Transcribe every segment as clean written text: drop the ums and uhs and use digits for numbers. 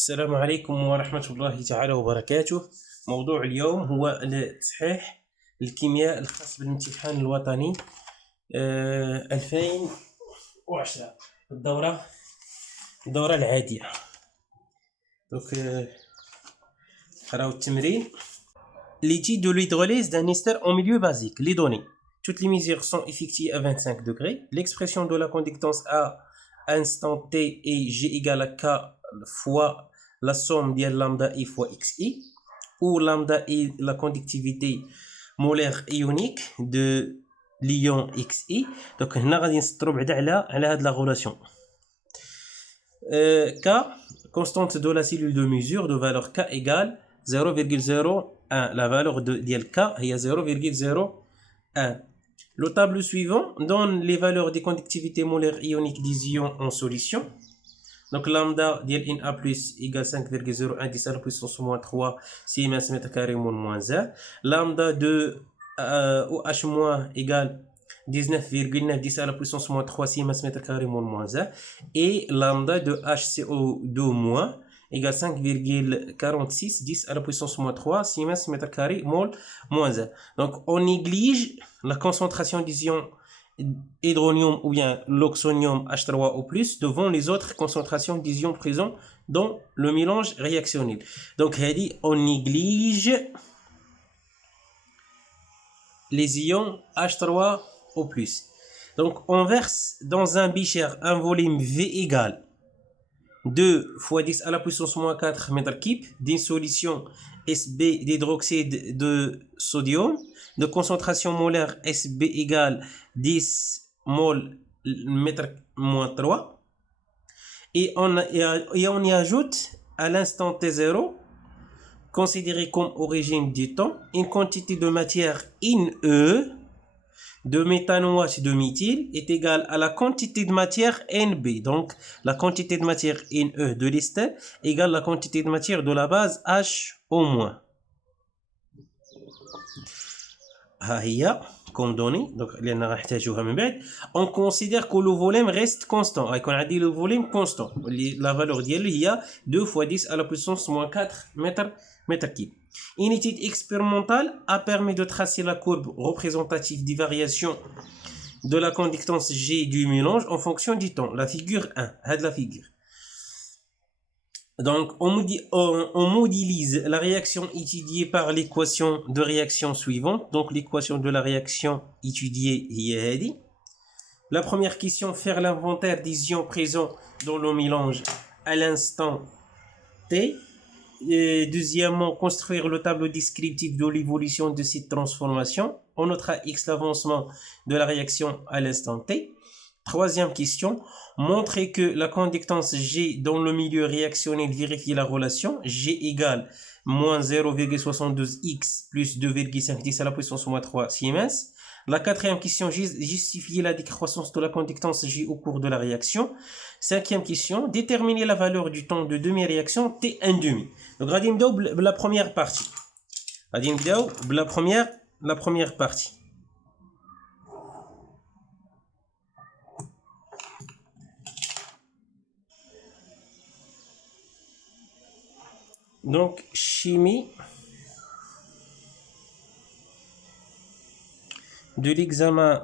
السلام عليكم ورحمة الله تعالى وبركاته. موضوع اليوم هو تصحيح الكيمياء الخاص بالامتحان الوطني 2010 الدورة العادية. نقراو التمرين. L'étude de l'hydrolyse d'un ester en milieu basique. Les données. Toutes les mesures sont effectuées à 25 degrés. L'expression de la conductance à instant T est G égale à K fois la somme de lambda I fois XI, où lambda est la conductivité molaire ionique de l'ion XI. Donc هنا غادي نسطرو بعدا على هاد la relation. K, constante de la cellule de mesure de valeur K égale 0,01. La valeur de K est 0,01. Le tableau suivant donne les valeurs des conductivités molaires ioniques des ions en solution. Donc lambda Na plus égale 5,01 10 à la puissance moins 3 Siemens mètre carré moins 1. Lambda de OH moins égale 19,9 10 à la puissance moins 3 Siemens mètre carré moins 1. Et lambda de HCO2 moins égale 5,46 10 à la puissance moins 3 Siemens mètre carré moins 1. Donc on néglige la concentration des ions hydronium ou bien l'oxonium H3O+, devant les autres concentrations des ions présents dans le mélange réactionnel. Donc on néglige les ions H3O+. Donc on verse dans un becher un volume V égale 2 fois 10 à la puissance moins 4 mètres cubes d'une solution Sb d'hydroxyde de sodium de concentration molaire Sb égale 10 mol mètre moins 3 et on y ajoute à l'instant T0 considéré comme origine du temps une quantité de matière Ne de méthanoate de méthyle est égale à la quantité de matière NB. Donc, la quantité de matière Ne de l'ester égale la quantité de matière de la base H au moins. Comme donné, donc on considère que le volume reste constant. On a dit le volume constant. La valeur d'elle il y a 2 fois 10 à la puissance moins 4 mètres cubes. Une étude expérimentale a permis de tracer la courbe représentative des variations de la conductance G du mélange en fonction du temps. La figure 1, la figure. Donc, on modélise la réaction étudiée par l'équation de réaction suivante. Donc, l'équation de la réaction étudiée est la première question, faire l'inventaire des ions présents dans le mélange à l'instant T. Et deuxièmement, construire le tableau descriptif de l'évolution de cette transformation. On notera X l'avancement de la réaction à l'instant T. Troisième question, montrer que la conductance G dans le milieu réactionnel vérifie la relation G égale moins 0,72x plus 2,5 à la puissance moins 3 Siemens. La quatrième question, justifier la décroissance de la conductance G au cours de la réaction. Cinquième question, déterminer la valeur du temps de demi-réaction T1,5. Donc, غادي نبداو بلا première partie. غادي نبداو بلا première partie. Donc, chimie de l'examen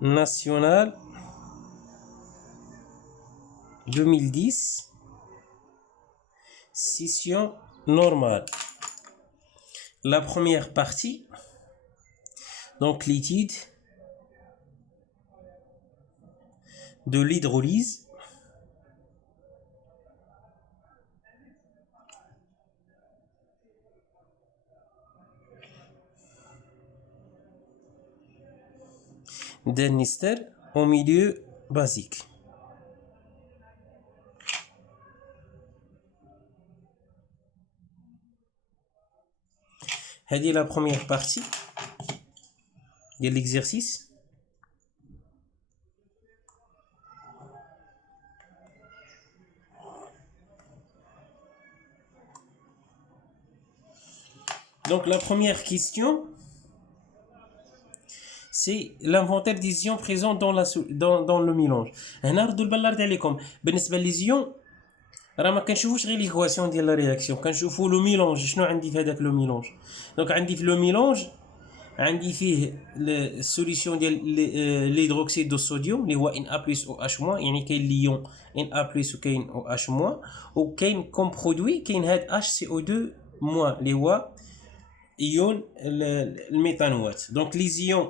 national 2010, session normale. La première partie, donc l'étude de l'hydrolyse d'un ester en milieu basique. C'est la première partie de l'exercice. Donc la première question, c'est l'inventaire des ions présents dans le mélange. هنا ردوا البال عليكم بالنسبه لي ions راه ما كنشوفوش غير ليكواسيون ديال لا رياكسيون، كنشوفوا لو ميلونج شنو عندي في هذاك لو ميلونج. دونك عندي في لو ميلونج عندي فيه السوليسيون ديال ليدروكسيد دو الصوديوم اللي هو ان ا بلس او اش موان، يعني كاين ليون ان ا بلس وكاين او اش موان، وكاين كوم برودوي كاين هاد اش سي او 2 موان اللي هو ايون الميثانوات. دونك لي زيون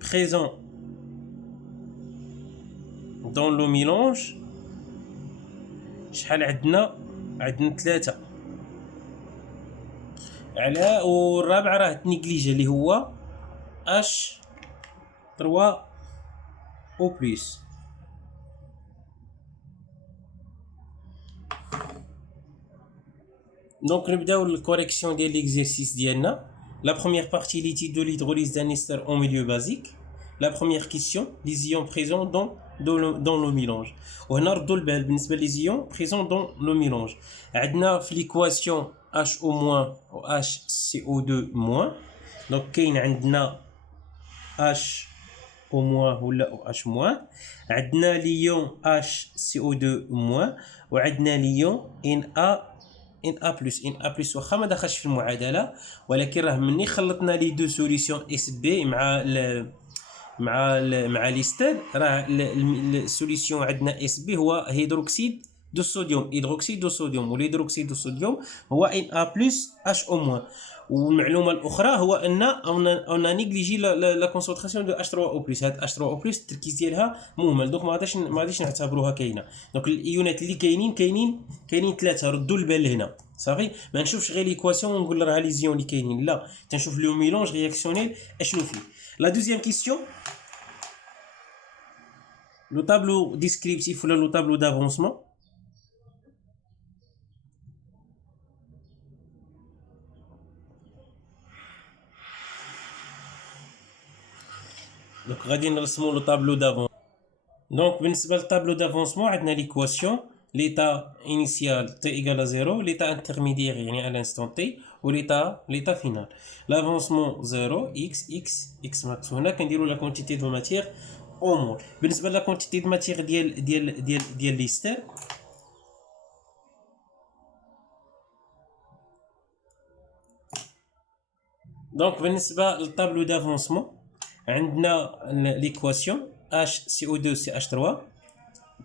présents dans le mélange شحال عندنا 3 على، والرابع راه تنيجليجي اللي هو اش 3 او بلس. دونك نبداو الكوريكسيون ديال ليكزيرسيس ديالنا. La première partie, l'étude de l'hydrolyse d'un ester en milieu basique. La première question, les ions présents dans le mélange. وهنا ردوا البال بالنسبة les ions présents dans le mélange. عندنا في l'équation HO- و HCO2-. donc كاين عندنا HO- ولا OH-. عندنا ليون HCO2-, وعندنا ليون Na+. واخا ما دخلش في المعادله، ولكن راه مني خلطنا لي دو سوليسيون اس بي مع ليستر، راه السوليسيون عندنا اس بي هو هيدروكسيد دو الصوديوم، والهيدروكسيد دو الصوديوم هو Na+HO-. والمعلومه الاخرى هو ان اون نيجليجي لا كونسونطراسيون دو H3O+. هاد H3O+ التركيز ديالها مهمل، دونك ما غاديش نعتبروها كاينه. دونك الايونات اللي كاينين 3. ردوا البال هنا صافي، ما نشوفش غير ليكواسيون ونقول راه لي زيون اللي كاينين، لا تنشوف لو ميلونج رياكسيونيل اشنو فيه. لا دوزيام كيسيون، لو طابلو ديسكريبتيف ولا لو طابلو دافونسمون. دونك غادي نرسمو لو طابلو دافون. دونك بالنسبه للطابلو دافونسمون عندنا ليكواسيون ليتا انيسيال t égale à 0، ليتا انترميديير يعني à l'instant t، وليتا فينال. لافونسمون 0 x ماكس. هنا كنديروا لا كونتيتي دو ماتير او مول. بالنسبه لا كونتيتي دو ماتير ديال ليستر، دونك بالنسبه للطابلو دافونسمون عندنا ليكواسيون HCO2 CH3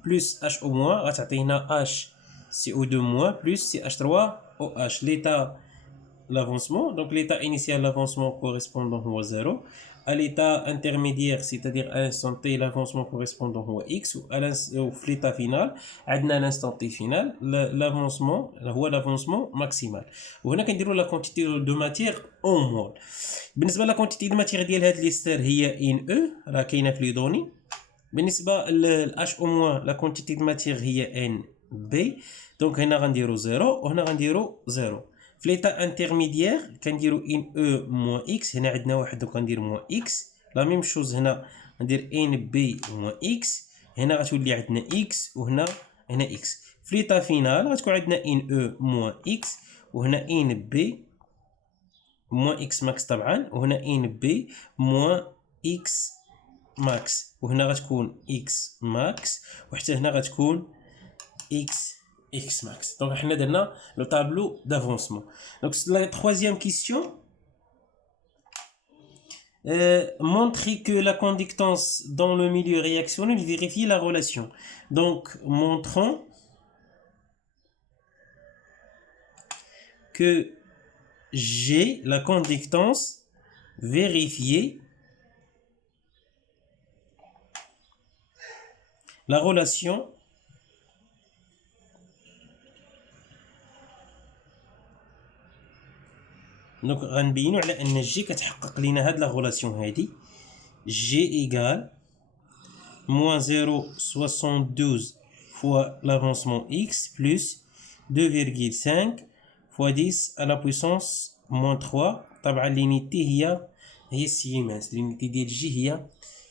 plus HO- غتعطينا HCO2- plus CH3OH. l'état l'avancement, donc l'état initial l'avancement correspondant au 0, à l'état intermédiaire c'est-à-dire à l'instant t l'avancement correspondant au x, ou à l'état final عندنا l'instant t final l'avancement هو l'avancement maximal. وهنا كنديروا la quantité de matière en mol. بالنسبه لا كونتيتي دو ماتير ديال هاد ليستر هي ان او، راه كاينه في لي دوني. بالنسبه للاش او- لا كونتيتي دو ماتير هي ان بي، دونك هنا غنديرو 0 وهنا غنديرو 0. في ليتا انترميديير كنديرو ان او موان اكس، هنا عندنا واحد دونك غندير موان اكس. لا ميم شوز هنا غندير ان بي موان اكس، هنا غتولي عندنا اكس وهنا اكس. في ليتا فينال غتكون عندنا ان او موان اكس، وهنا ان بي موان اكس ماكس طبعا، وهنا ان بي موان اكس ماكس، وهنا غتكون اكس ماكس، وحتى هنا غتكون اكس ماكس. دونك حنا درنا لو طابلو دافونسمون. دونك لا troisième question, montrer que la conductance dans le milieu réactionnel vérifie la relation. Donc montrons que j'ai la conductance vérifiée la relation دونك غنبينو على ان جي كتحقق لينا هاد لا غولاسيون هادي، جي ايغال موان 0.72 فوا لافونسمون اكس بلس 2.5 فوا 10 على بويسونس موان 3. طبعا لينيتي هي سيمنس، لينيتي ديال جي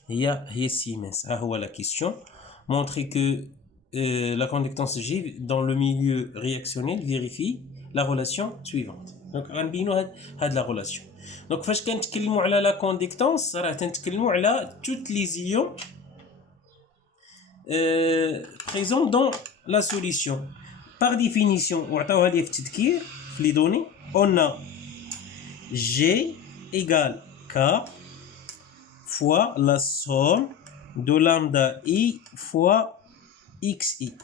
هي سيمنس. ها هو لا كيسيون. montrer que la conductance G dans le milieu réactionnel vérifie la relation suivante. Donc غنبينوا هاد la relation. Donc فاش كنتكلموا على la conductance راه تنتكلموا على toutes les ions présents dans la solution. Par définition وعطاوها لي في التذكير في لي دوني on a G égale K fois la somme de lambda I fois XI.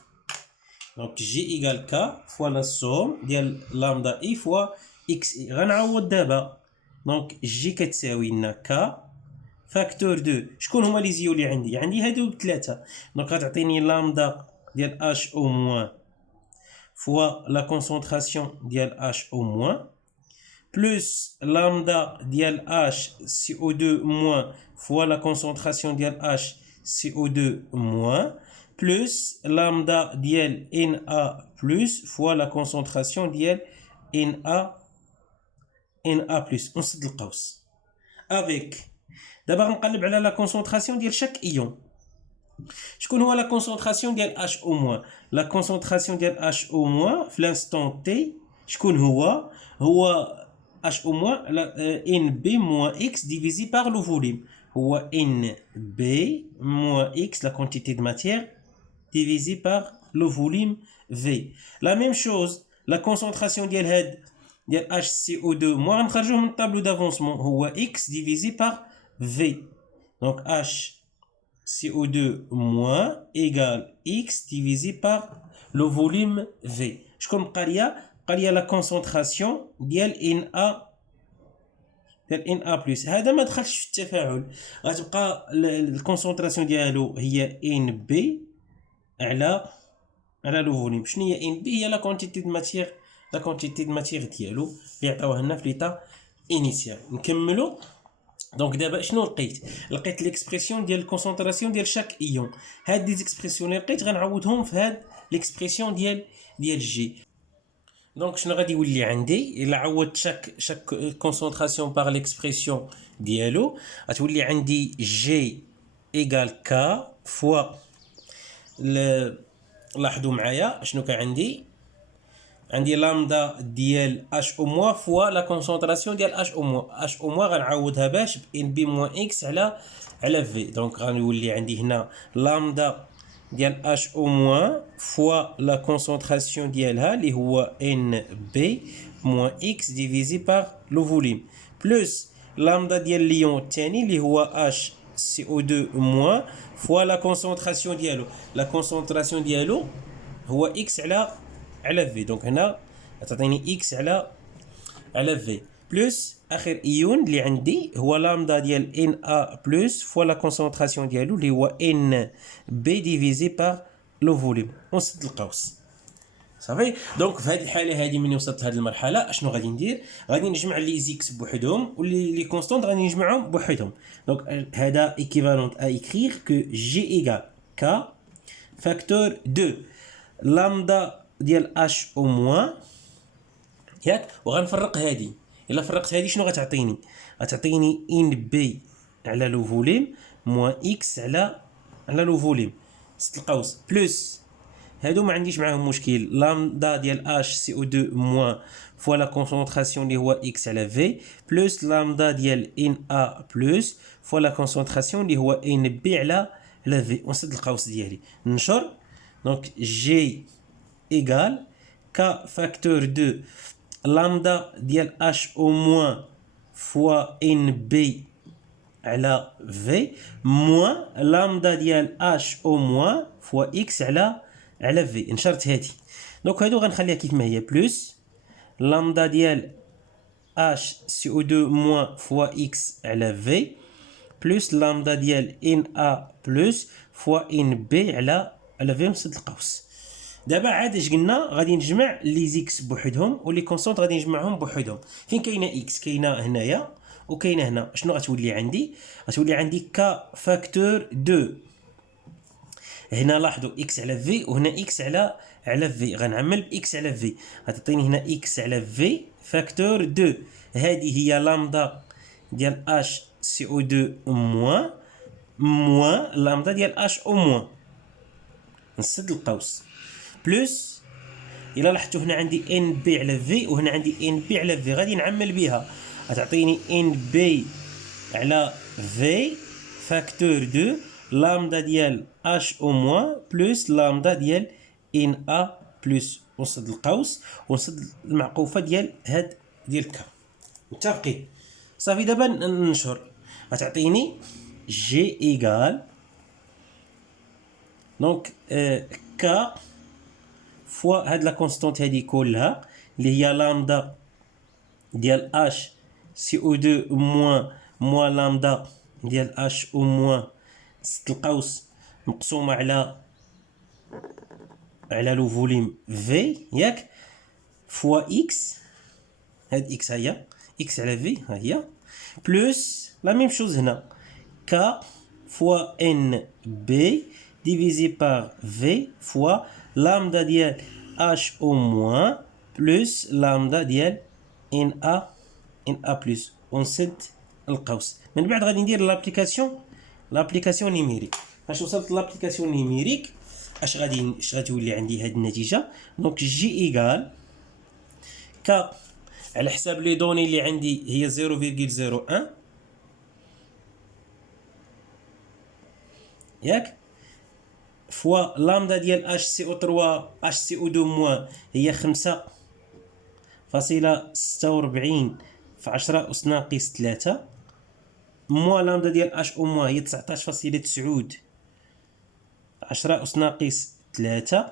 Donc G égale K fois la somme ديال lambda I fois XI. غنعوض دابا. Donc G كتساوي لنا K فاكتور 2. شكون هما لي زيو اللي عندي هادو بثلاثه. دونك غتعطيني لامدا ديال H au moins fois la concentration ديال H au moins plus lambda ديال H CO2 moins fois la concentration ديال H CO2 moins plus lambda ديال Na plus fois la concentration ديال Na plus. نسد القوس avec دابا غنقلب على la concentration ديال chaque ion. شكون هو la concentration ديال H au moins؟ la concentration ديال H au moins في l'instant T شكون هو H au moins NB moins X divisé par le volume. هو NB moins X la quantité de matière divisé par le volume V. La même chose la concentration ديال هاد ديال HCO2 moins غنخرجوه من الطابلو d'avancement هو X divisé par V. Donc H CO2 moins égale X divisé par le volume V. Je comprends la concentration ديال Na plus. هذا ما دخلش في التفاعل. غتبقى الكونسونطراسيون ديالو هي NB على لو فوليوم. شنو هي NB؟ هي لا كونتيتي دو ماتير ديالو اللي عطاوها لنا في ليطا انيسيال. نكملوا. دونك دابا شنو لقيت ليكسبرسيون ديال الكونسونطراسيون ديال شاك ايون. هاد دي زيكسبرسيون اللي لقيت غنعوضهم في هاد ليكسبرسيون ديال جي. دونك شنو غادي يولي عندي الا عوضت شاك كونسونطراسيون باغ ليكسبرسيون ديالو غتولي عندي جي ايغال كا فوا لاحظوا معايا شنو كان عندي لامدا ديال اش او موا فوا لا كونسونطراسيون ديال اش او موا غنعوضها باش ب ان بي موان اكس على في. دونك غنولي عندي هنا لامدا ديال اش او موا فوا لا كونسونطراسيون ديالها اللي هو ان بي موان اكس ديفيزي باغ لو فوليوم بلس لامدا ديال ليون الثاني اللي هو اش سي او 2 موان فوا لا كونسونطراسيون ديالو هو اكس على في. دونك هنا تعطيني اكس على في بلس اخر ايون اللي عندي هو لامدا ديال ان ا بلس فوا لا كونسونطراسيون ديالو اللي هو ان بي ديفيزي باغ لو فوليوم. ونسد القوس صافي. دونك في هذه الحاله هذه من وصلت لهذه المرحله اشنو غادي ندير؟ غادي نجمع لي زيكس بوحدهم ولي كونستانت غادي نجمعهم بوحدهم. دونك هذا ايكيفالونت ا اكريغ كو جي ايغال ك فاكتور 2 لامدا ديال اش او موان ياك. وغنفرق هذه. الا فرقت هذه شنو غتعطيني ان بي على لو فوليم موان اكس على لو فوليم سط القوس بلس هادو ما عنديش معاهم مشكل لامدا ديال اش سي او 2 موان فوا لا كونسونطراسيون اللي هو اكس على في بلس لامدا ديال ان ا بلس فوا لا كونسونطراسيون اللي هو ان بي على في. ونسد القوس ديالي ننشر. دونك جي ايغال ك فاكتور 2 لامدا ديال اش او موان فوا ان بي على في موان لامدا ديال اش او موان فوا اكس على في. نشرت هذه. دونك هادو غنخليها كيف ما هي بلس لامدا ديال اش سي او 2 موان فوا اكس على في بلس لامدا ديال ان ا بلس فوا ان بي على في. نسد القوس. دابا عاد اش قلنا غادي نجمع لي زيكس بوحدهم ولي كونستانت غادي نجمعهم بوحدهم. فين كاينه اكس؟ كاينه هنايا وكاينه هنا. شنو غتولي عندي؟ غتولي عندي ك فاكتور 2. هنا لاحظوا اكس على في وهنا اكس على في. غنعمل باكس على في غتعطيني هنا اكس على في فاكتور 2. هذه هي لامدا ديال اش سي او 2 موان لامدا ديال اش او موان. نسد القوس بلس الا لاحظتوا هنا عندي ان بي على في وهنا عندي ان بي على في، غادي نعمل بها غتعطيني ان بي على في فاكتور دو لامدا ديال اش او موان بلس لامدا ديال ان ا بلس، ونسد القوس ونسد المعقوفه ديال هاد ديال كا. متفقين؟ صافي دابا ننشر، غتعطيني جي ايكال دونك كا فوا هاد لا كونستونت هادي كلها اللي هي لامدا ديال اش سي او 2 موان لامدا ديال اش او موان سد القوس مقسومه على لو فوليم في ياك فوا اكس، هاد اكس هي اكس على في ها هي بلس لا ميم شوز هنا ك فوا ان بي ديفيزي بار في فوا لامدا ديال اش او موان بلس لامدا ديال ان ا بلس، ونسد القوس. من بعد غادي ندير لابليكاسيون نيميريك. فاش وصلت لابليكاسيون نيميريك اش غادي تولي عندي هاد النتيجه. دونك جي ايكال ك على حساب لي دوني اللي عندي هي 0.01 ياك فوا لامدا ديال اش سي او 3 اش سي او 2 موان هي 5.46 في 10 أس ناقص 3 موان لامدا ديال اش او موان هي 19.9 10 أس ناقص 3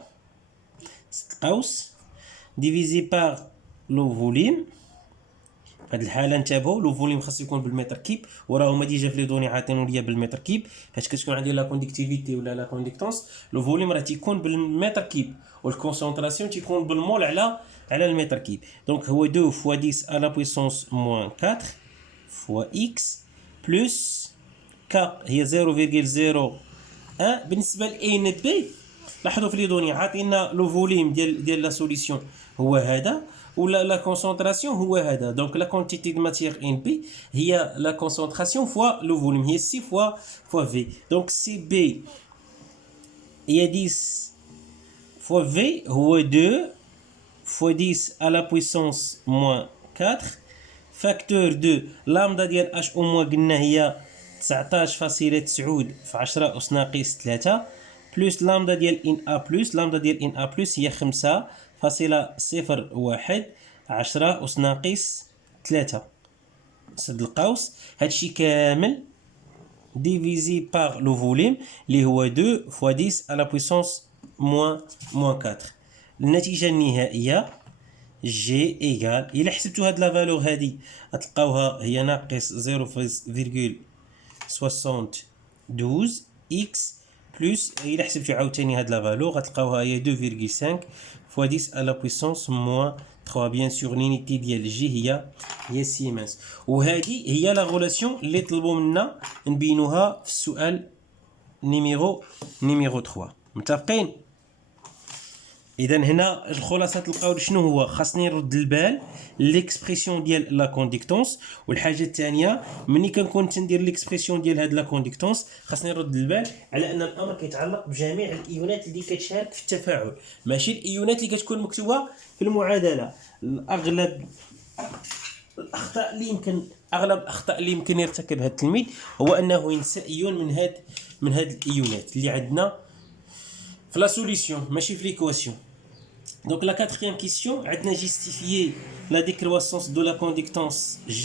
سد قوس ديفيزي بار لو فوليم. في هذه الحاله انتبهوا لو فوليم خاصو يكون بالمتر كيب، وراه هما ديجا في لي دوني عاطينو ليا بالمتر كيب. فاش كتكون عندي لا كونديكتيفيتي ولا لا كونديكتونس لو فوليم راه تيكون بالمتر كيب والكونسونطراسيون تيكون بالمول على المتر كيب. دونك هو 2 فوا 10 على بويسونس موان 4 فوا اكس بلس ك هي 0.01. بالنسبه ل ان بي لاحظوا في لي دوني عاطينا لو فوليم ديال لا سوليسيون هو هذا ولا لا كونسونطراسيون هو هذا. دونك لا كونتيتي دو ماتيير ان بي هي لا كونسونطراسيون فوا لو فوليم هي سي فوا في. دونك سي بي هي 10 فوا في هو 2 فوا 10 على بويسونس موان 4 فاكتور دو لامدا ديال اش او موان قلنا هي 19.9 في 10 أس ناقص 3 بلس لامدا ديال ان ا بلس، لامدا ديال ان ا بلس هي 5.01 10 أس ناقص 3 سد القوس. هادشي كامل ديفيزي بار لو فوليم اللي هو 2 فوا 10 على بويسونس موان 4. النتيجه النهائيه جي ايكال الا حسبتوا هاد لا فالور هادي غتلقاوها هي ناقص 0.72 اكس بلس الا حسبتوا عاوتاني هاد لا فالور غتلقاوها هي 2.5 فوا 10 على بويسونس موان 3. بيان سور لينيتي ديال جي هي سيمنز. وهذه هي لا غولاسيون اللي طلبوا منا نبينوها في السؤال نيميرو 3. متفقين؟ اذا هنا الخلاصه القول شنو هو؟ خاصني نرد البال ليكسبرسيون ديال لا كونديكتونس. والحاجه الثانيه ملي كنكون تندير ليكسبرسيون ديال هاد لا كونديكتونس خاصني نرد البال على ان الامر كيتعلق بجميع الايونات اللي كتشارك في التفاعل، ماشي الايونات اللي كتكون مكتوبه في المعادله. اغلب الاخطاء اللي يمكن يرتكبها التلميذ هو انه ينسى ايون من هاد الايونات اللي عندنا في لا سوليسيون ماشي في ليكواسيون. Donc la quatrième question, on a justifié la décroissance de la conductance G.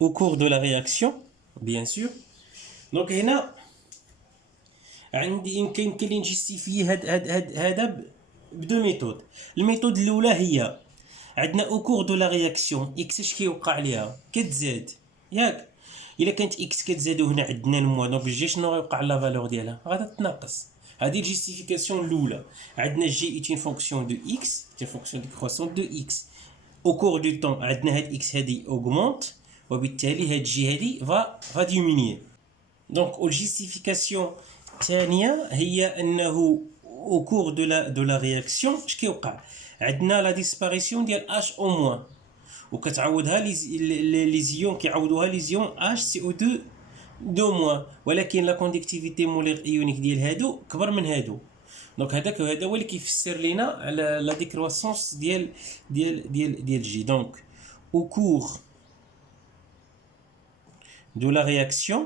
Au cours de la réaction, bien sûr. Donc هنا عندي يمكن لي نجستيفي هذا بدو ميثود. الميثود الاولى هي عندنا او كور دو لا رياكسيون اكس اش كيوقع ليها كتزاد ياك. الا كانت اكس كتزاد وهنا عندنا الموا دونك جي شنو غيوقع لا فالور ديالها غادا تناقص. هذه الجيستيفيكاسيون الاولى. عندنا جي ايت اون فونكسيون دو اكس ايت فونكسيون دو كروسون دو اكس او كور دو طون. عندنا هاد اكس هادي اوغمونت وبالتالي هاد جي هادي فا ديمينيي. دونك الجيستيفيكاسيون الثانية هي أنه au cours de la réaction اش كيوقع عندنا لا ديسباريسيون ديال H au moins وكتعوضها لي زيون كيعوضوها لي زيون H CO2 دو موان ولكن لا كونديكتيفيتي مولير ايونيك ديال هادو كبر من هادو دونك هذا هو اللي كيفسر لينا على لا ديكروسونس ديال جي دونك au cours de la réaction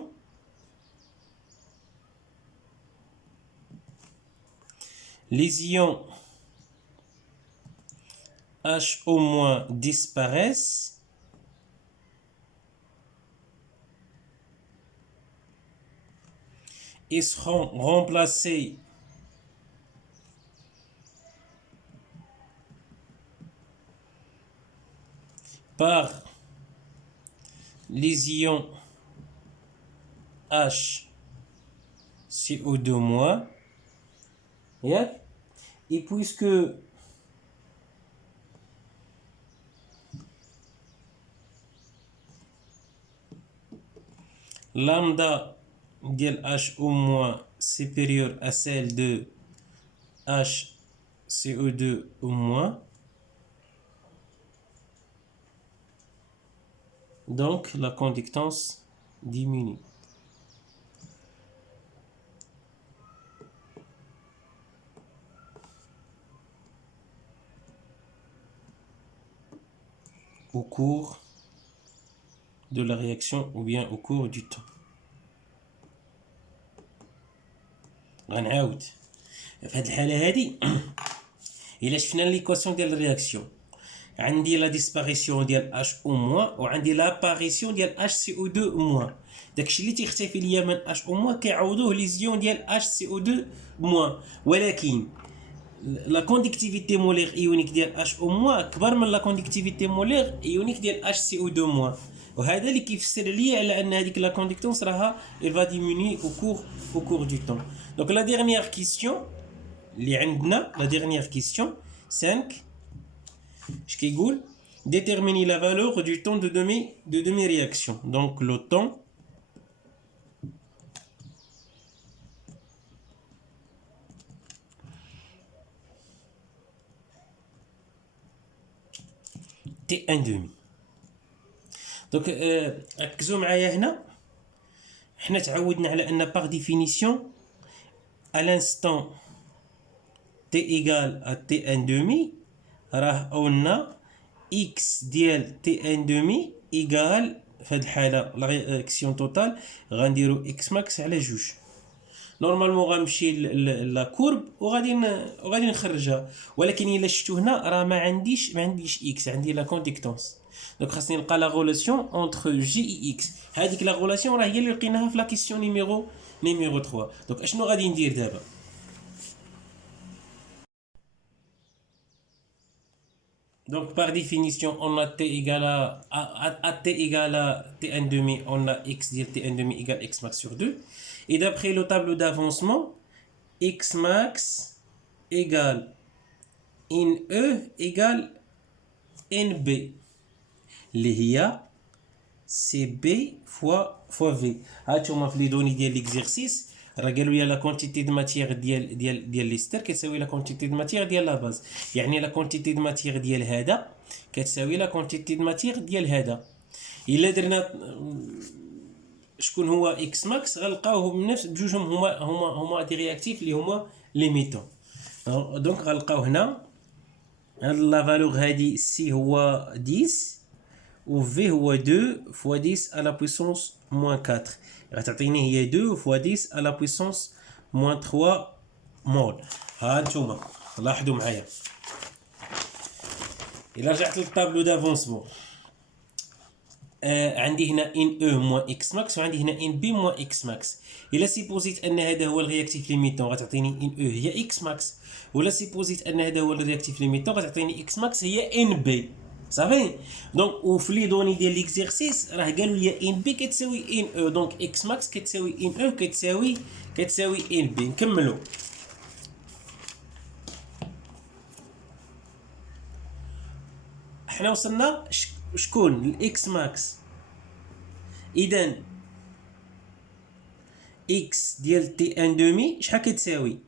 les ions H- disparaissent et seront remplacés par les ions H CO2-. Et puisque lambda ديال H au moins supérieur à celle de H CO2 au moins, donc la conductance diminue. Au cours de la réaction ou bien au cours du temps. غنعاود في هذه الحالة هذه إلا شفنا ليكواسيون ديال الرياكسيون عندي لا ديسباريسيون ديال H au moins وعندي لاباريسيون ديال HCO2 moins. داكشي اللي تيختفي ليا من H au moins كيعوضوه لي زيون ديال HCO2 moins ولكن لا كونديكتيفيتي مولير ايونيك ديال H au moins كبر من لا كونديكتيفيتي مولير ايونيك ديال HCO2 moins وهذا اللي كيفسر لي على ان هذيك لا كونديكتونس راها il va diminuer au cours du temps. Donc la dernière question اللي عندنا la dernière question 5 اش كيقول déterminer la valeur du temps de demi-réaction. Donc le temps T1 demi. Donc ركزوا معايا هنا حنا تعودنا على ان par définition à l'instant t égale à T1 demi راه قلنا x ديال T1 demi égale في هذه الحالة لا رياكسيون توتال غنديرو x max على جوج. نورمالمون غنمشي لا كورب وغادي نخرجها ولكن الا شفتو هنا راه ما عنديش x عندي لا كونديكتونس دونك خاصني نلقى لا غولاسيون اونتر جي اي اكس. هذيك لا غولاسيون راه هي اللي لقيناها في لا كيسيون نيميرو 3. دونك اشنو غادي ندير دابا Donc par définition, on a t égale à t égale à t1 demi, on a x dire t1 demi égale x max sur 2. Et d'après le tableau d'avancement, x max égale NE égale NB. اللي هي CB fois V. هانتوما في لي دوني ديال ليكزيرسيس راه قالوا لي لا كونتيتي دو ماتيير ديال ليستر كتساوي لا كونتيتي دو ماتيير ديال لا باز. يعني لا كونتيتي دو ماتيير ديال هذا كتساوي لا كونتيتي دو ماتيير ديال هذا. الا درنا شكون هو اكس ماكس غنلقاوه بنفس بجوجهم هما دي رياكتيف اللي هما ليميتون. دونك غنلقاو هنا هاد لا فالور هادي سي هو 10 و V هو 2 fois 10 à la puissance moins 4 غتعطيني هي 2 fois 10 à la puissance moins 3 مول. ها نتوما لاحظوا معايا الا رجعت للطابلو دافونسمون عندي هنا ان او موان اكس ماكس وعندي هنا ان بي موان اكس ماكس. الا سيبوزيت ان هذا هو الرياكتيف ليميتون غتعطيني ان او هي اكس ماكس ولا سيبوزيت ان هذا هو الرياكتيف ليميتون غتعطيني اكس ماكس هي ان بي. صافي دونك وفي لي دوني ديال ليكزيرسيس راه قالوا لي ان بي كتساوي ان او دونك اكس ماكس كتساوي ان او كتساوي ان بي. نكملوا حنا وصلنا شكون الاكس ماكس. اذا اكس ديال تي ان دومي شحال كتساوي؟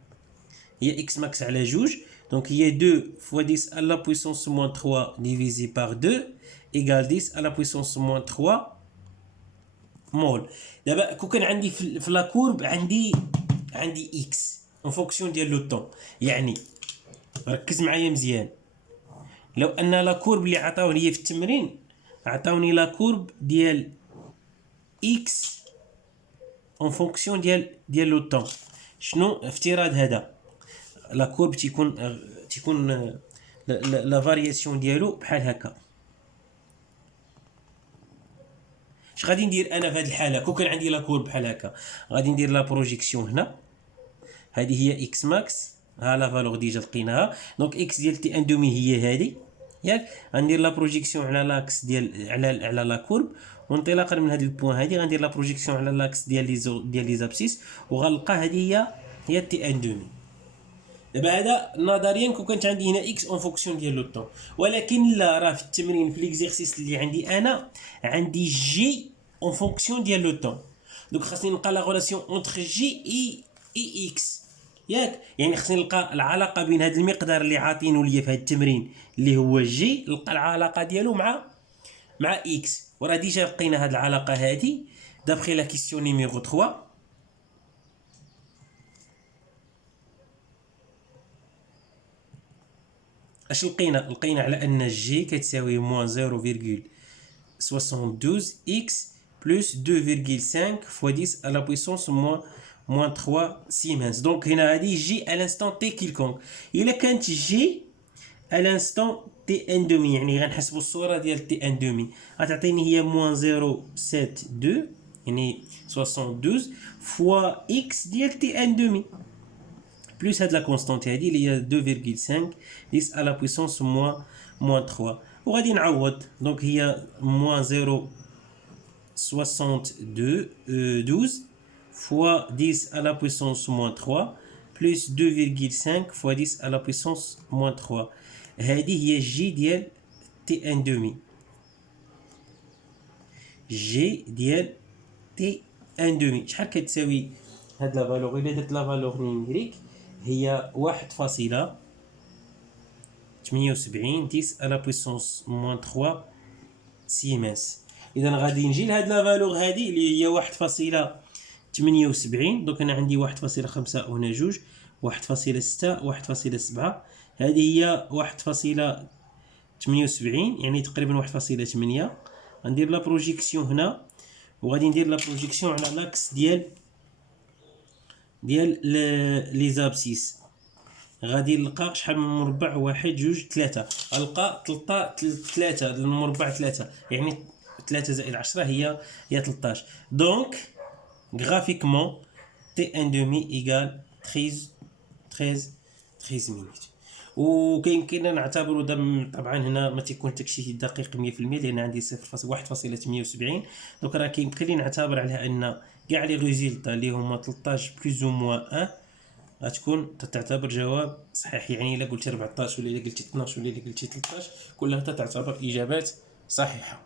هي اكس ماكس على جوج، دونك هي 2 fois 10 à la puissance moins 3 divisé par 2 égale 10 à la puissance moins 3 مول. دابا كون كان عندي في لا كورب عندي اكس اون فونكسيون ديال لو طون، يعني ركز معايا مزيان. لو ان لا كورب اللي عطاوني لي في التمرين عطاوني لا كورب ديال اكس اون فونكسيون ديال لو طون، شنو افتراض هذا؟ لا كورب تيكون لا فارياسيون ديالو بحال هكا. اش غادي ندير انا في هذه الحاله؟ كون كان عندي لا كورب بحال هكا غادي ندير لا بروجيكسيون هنا، هذه هي اكس ماكس، ها لا فالور ديجا لقيناها، دونك اكس ديال تي ان دومي هي هذه ياك. غندير لا بروجيكسيون على لاكس ديال على لا كورب، وانطلاقا من هذا البوان هذه غندير لا بروجيكسيون على لاكس ديال لي زابسيس، وغنلقى هذه هي تي ان دومي. دابا هذا نظريا كون كانت عندي هنا اكس اون فونكسيون ديال لو طون، ولكن لا، راه في التمرين في ليكزيرسيس اللي عندي انا عندي جي اون فونكسيون ديال لو طون، دونك خاصني نلقى لا غولاسيون اونتر جي اي اكس ياك. يعني خاصني نلقى العلاقه بين هذا المقدار اللي عاطينه ليا في هذا التمرين اللي هو جي، نلقى العلاقه ديالو مع اكس، وراه ديجا لقينا هذه العلاقه هذه دابخي لا كيسيون نيميرو 3. اش لقينا على ان جي كتساوي موان 0,72 اكس بلس 2,5 فوا 10 على بويسونس موان 3 سيمنز. دونك هنا هذه جي على الانستون تي كيلكونك. الا كانت جي على الانستون تي ان دومي، يعني غنحسبوا الصوره ديال تي ان دومي، غتعطيني هي موان 0,72 يعني 72 فوا اكس ديال تي ان دومي بلس هاد لا كونستانت هادي اللي هي 2,5 10 على بويسونس موان 3، وغادي نعوض. دونك هي موان 0,72 فوا 10 على بويسونس موان 3 بلس 2,5 فوا 10 على بويسونس موان 3. هادي هي جي ديال تي ان دومي، جي ديال تي ان دومي شحال كتساوي هاد لا فالور؟ الا درت لا فالور نيميريك هي 1.78 10 على بويسونس موان 3 سيمنز. اذا غادي نجي لهاد لا فالور هادي اللي هي 1.78، دونك انا عندي 1.5 هنا جوج، 1.6 1.7، هذه هي 1.78 يعني تقريبا 1.8. غندير لا بروجيكسيون هنا، وغادي ندير لا بروجيكسيون على لاكس ديال لي زابسيس. غادي نلقى شحال من مربع؟ 1 2 3، غنلقى 3 المربع 3، يعني 3 زائد 10 هي 13. دونك غرافيكمون تي ان دومي ايكال 13 مينوت. وكيمكننا نعتبروا طبعا هنا ما تيكون داكشي دقيق 100% لان عندي 1.78، دونك راه كيمكن لي نعتبر على ان كاع لي ريزولطا اللي هما 13 بلس او موان 1 غتكون تعتبر جواب صحيح. يعني الا قلتي 14 ولا الا قلتي 12 ولا الا قلتي 13 كلها تعتبر اجابات صحيحه.